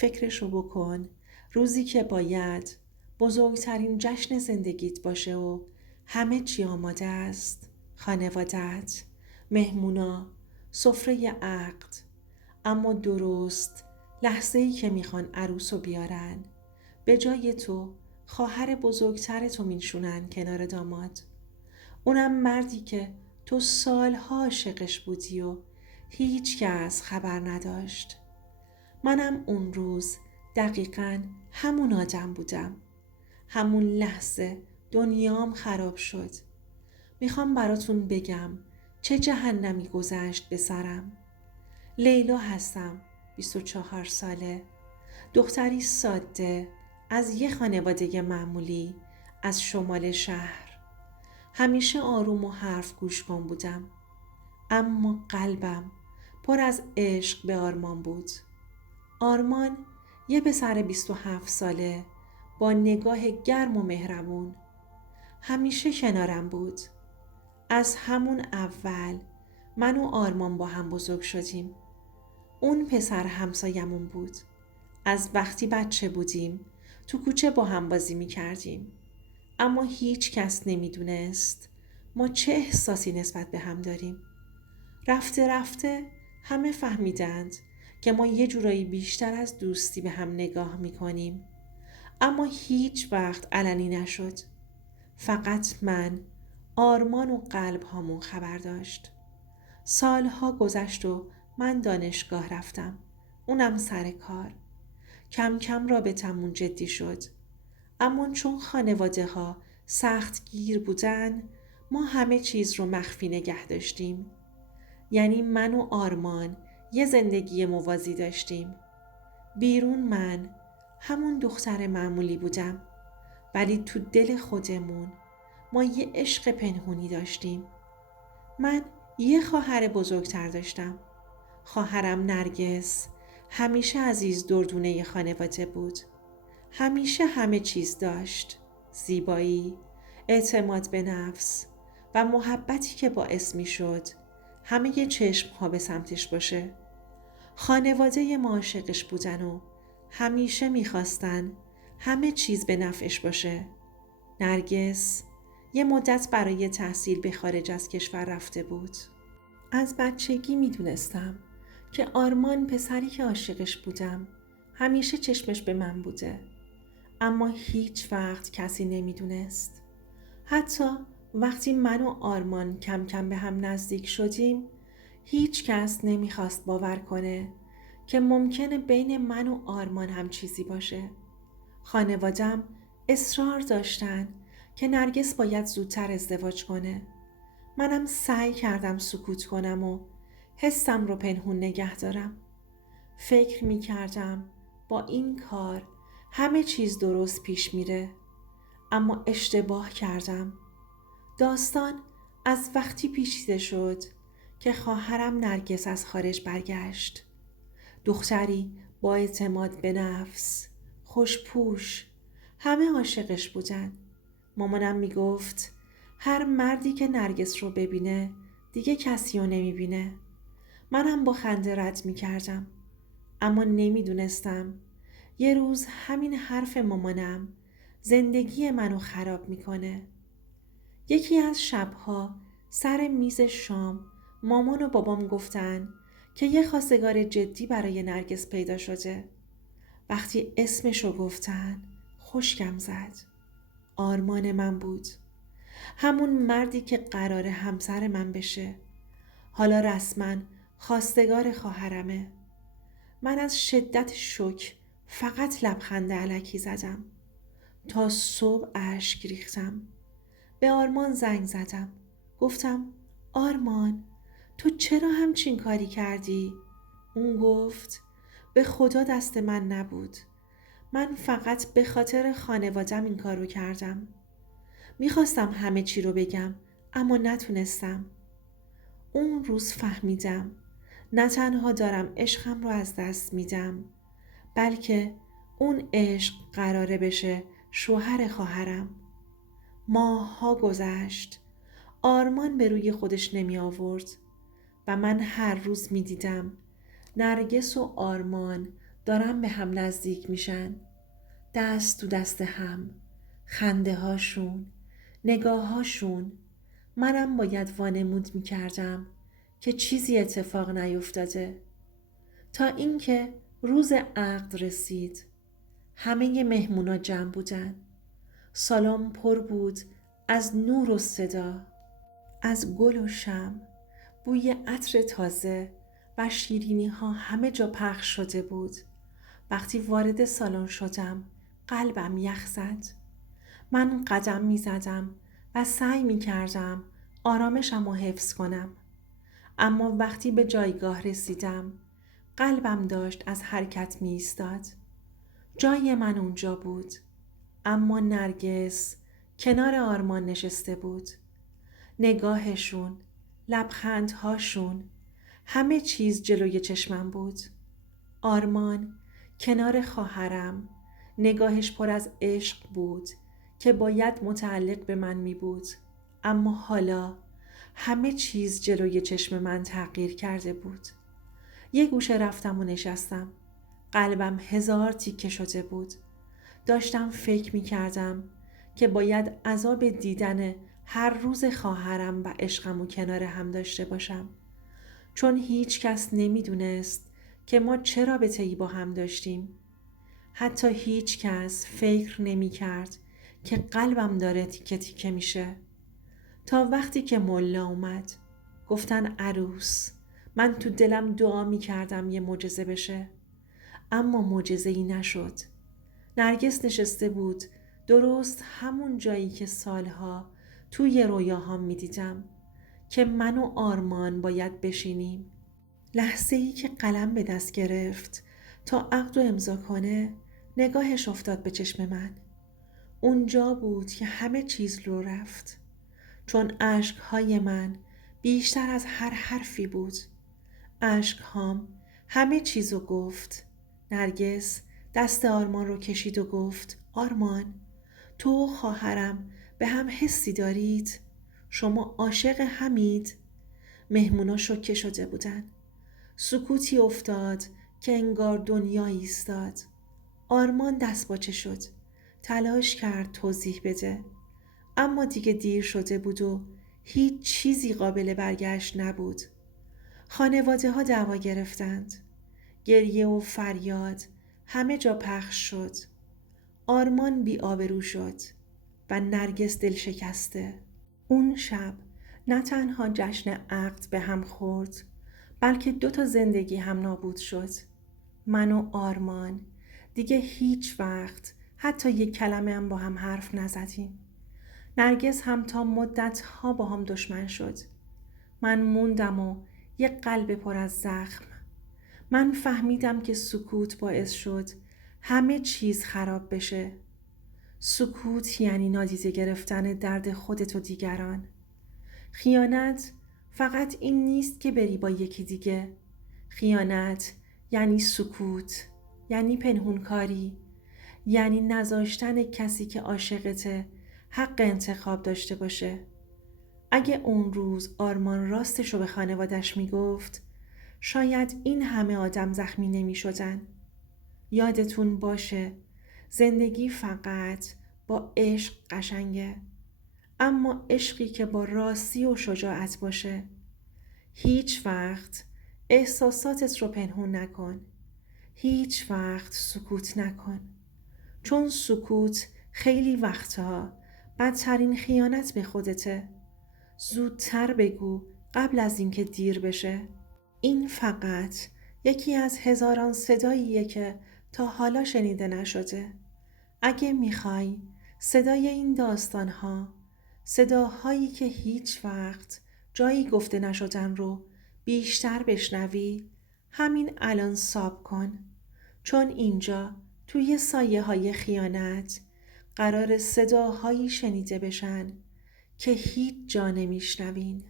فکرشو بکن. روزی که باید بزرگترین جشن زندگیت باشه و همه چی آماده است. خانوادت، مهمونا، سفره عقد. اما درست لحظه‌ای که میخوان عروسو بیارن، به جای تو خواهر بزرگترتو میشونن کنار داماد. اونم مردی که تو سالها عاشقش بودی و هیچ کس خبر نداشت. منم اون روز دقیقاً همون آدم بودم. همون لحظه دنیام خراب شد. میخوام براتون بگم چه جهنمی گذشت به سرم. لیلا هستم، 24 ساله. دختری ساده از یه خانواده معمولی از شمال شهر. همیشه آروم و حرف گوش کن بودم. اما قلبم پر از عشق به آرمان بود. آرمان یه پسر 27 ساله با نگاه گرم و مهربون. همیشه کنارم بود. از همون اول من و آرمان با هم بزرگ شدیم. اون پسر همسایمون بود. از وقتی بچه بودیم تو کوچه با هم بازی می کردیم. اما هیچ کس نمی دونست ما چه احساسی نسبت به هم داریم. رفته رفته همه فهمیدند که ما یه جورایی بیشتر از دوستی به هم نگاه می کنیم. اما هیچ وقت علنی نشد. فقط من، آرمان و قلب هامون خبر داشت. سالها گذشت و من دانشگاه رفتم. اونم سر کار. کم کم رابطمون جدی شد. اما چون خانواده ها سخت گیر بودن، ما همه چیز رو مخفی نگه داشتیم. یعنی من و آرمان یه زندگی موازی داشتیم. بیرون من همون دختر معمولی بودم، ولی تو دل خودمون ما یه عشق پنهونی داشتیم. من یه خواهر بزرگتر داشتم. خواهرم نرگس همیشه عزیز دردونه خانواده بود. همیشه همه چیز داشت. زیبایی، اعتماد به نفس و محبتی که باعث می شد همه چشم ها به سمتش باشه. خانواده ما عاشقش بودن و همیشه می خواستن همه چیز به نفعش باشه. نرگس یه مدت برای تحصیل به خارج از کشور رفته بود. از بچگی می دونستم که آرمان پسری که عاشقش بودم همیشه چشمش به من بوده. اما هیچ وقت کسی نمی دونست. حتی وقتی من و آرمان کم کم به هم نزدیک شدیم، هیچ کس نمی خواست باور کنه که ممکنه بین من و آرمان هم چیزی باشه. خانوادم اصرار داشتن که نرگس باید زودتر ازدواج کنه. منم سعی کردم سکوت کنم و حسم رو پنهون نگه دارم. فکر می کردم با این کار همه چیز درست پیش میره. اما اشتباه کردم. داستان از وقتی پیچیده شد که خواهرم نرگس از خارج برگشت. دختری با اعتماد به نفس، خوشپوش، همه عاشقش بودن. مامانم میگفت هر مردی که نرگس رو ببینه دیگه کسی رو نمیبینه. منم با خنده رد میکردم. اما نمیدونستم یه روز همین حرف مامانم زندگی منو خراب میکنه. یکی از شبها سر میز شام مامان و بابام گفتن که یه خواستگار جدی برای نرگس پیدا شده. وقتی اسمشو گفتن خشکم زد. آرمان من بود. همون مردی که قراره همسر من بشه. حالا رسما خواستگار خواهرمه. من از شدت شوک فقط لبخند الکی زدم. تا صبح اشک ریختم. به آرمان زنگ زدم. گفتم آرمان تو چرا همچین کاری کردی؟ اون گفت به خدا دست من نبود. من فقط به خاطر خانوادم این کارو کردم. میخواستم همه چی رو بگم اما نتونستم. اون روز فهمیدم نه تنها دارم عشقم رو از دست میدم، بلکه اون عشق قراره بشه شوهر خواهرم. ماه‌ها گذشت. آرمان به روی خودش نمی آورد و من هر روز می دیدم نرگس و آرمان دارن به هم نزدیک میشن، دست تو دست هم، خنده هاشون، نگاه هاشون. منم باید وانمود میکردم که چیزی اتفاق نیفتاده، تا اینکه روز عقد رسید. همه مهمونا جمع بودن. سالن پر بود از نور و صدا، از گل و شمع. بوی عطر تازه و شیرینی ها همه جا پخش شده بود. وقتی وارد سالن شدم قلبم یخ زد. من قدم می زدم و سعی می کردم آرامشم رو حفظ کنم. اما وقتی به جایگاه رسیدم قلبم داشت از حرکت می ایستاد. جای من اونجا بود، اما نرگس کنار آرمان نشسته بود. نگاهشون، لبخندهاشون، همه چیز جلوی چشمم بود. آرمان کنار خواهرم، نگاهش پر از عشق بود که باید متعلق به من می بود. اما حالا همه چیز جلوی چشم من تغییر کرده بود. یه گوشه رفتم و نشستم. قلبم 1000 تیکه شده بود. داشتم فکر می کردم که باید عذاب دیدن هر روز خواهرم و عشقمو کنار هم داشته باشم، چون هیچ کس نمی دونست که ما چه رابطه‌ای با هم داشتیم. حتی هیچ کس فکر نمی کرد که قلبم داره تیکه تیکه میشه. تا وقتی که ملا اومد گفتن عروس، من تو دلم دعا می کردم یه معجزه بشه، اما معجزه‌ای نشد. نرگس نشسته بود درست همون جایی که سالها توی رویاهام می دیدم که من و آرمان باید بشینیم. لحظه‌ای که قلم به دست گرفت تا عقد رو امضا کنه نگاهش افتاد به چشم من. اونجا بود که همه چیز رو رفت، چون اشک‌های من بیشتر از هر حرفی بود. اشک‌هام همه چیزو گفت. نرگس دست آرمان رو کشید و گفت آرمان، تو و خواهرم به هم حسی دارید؟ شما عاشق همید؟ مهمونا شوکه شده بودن. سکوتی افتاد که انگار دنیا ایستاد. آرمان دست باچه شد. تلاش کرد توضیح بده، اما دیگه دیر شده بود و هیچ چیزی قابل برگشت نبود. خانواده ها دعوا گرفتند. گریه و فریاد همه جا پخش شد. آرمان بی آبرو شد و نرگس دل شکسته. اون شب نه تنها جشن عقد به هم خورد، بلکه 2 زندگی هم نابود شد. من و آرمان دیگه هیچ وقت حتی 1 کلمه هم با هم حرف نزدیم. نرگس هم تا مدت‌ها با هم دشمن شد. من موندم و 1 قلب پر از زخم. من فهمیدم که سکوت باعث شد همه چیز خراب بشه. سکوت یعنی نادیده گرفتن درد خودت و دیگران. خیانت فقط این نیست که بری با یکی دیگه. خیانت یعنی سکوت، یعنی پنهونکاری، یعنی نذاشتن کسی که عاشقته حق انتخاب داشته باشه. اگه اون روز آرمان راستشو به خانوادش میگفت، شاید این همه آدم زخمی نمی شدن. یادتون باشه زندگی فقط با عشق قشنگه، اما عشقی که با راستی و شجاعت باشه. هیچ وقت احساساتت رو پنهون نکن. هیچ وقت سکوت نکن، چون سکوت خیلی وقتها بدترین خیانت به خودته. زودتر بگو قبل از اینکه دیر بشه. این فقط یکی از هزاران صداییه که تا حالا شنیده نشده. اگه میخوای صدای این داستانها، صداهایی که هیچ وقت جایی گفته نشدن رو بیشتر بشنوی، همین الان ساب کن، چون اینجا توی سایه های خیانت قرار صداهایی شنیده بشن که هیچ جا نمیشنوین.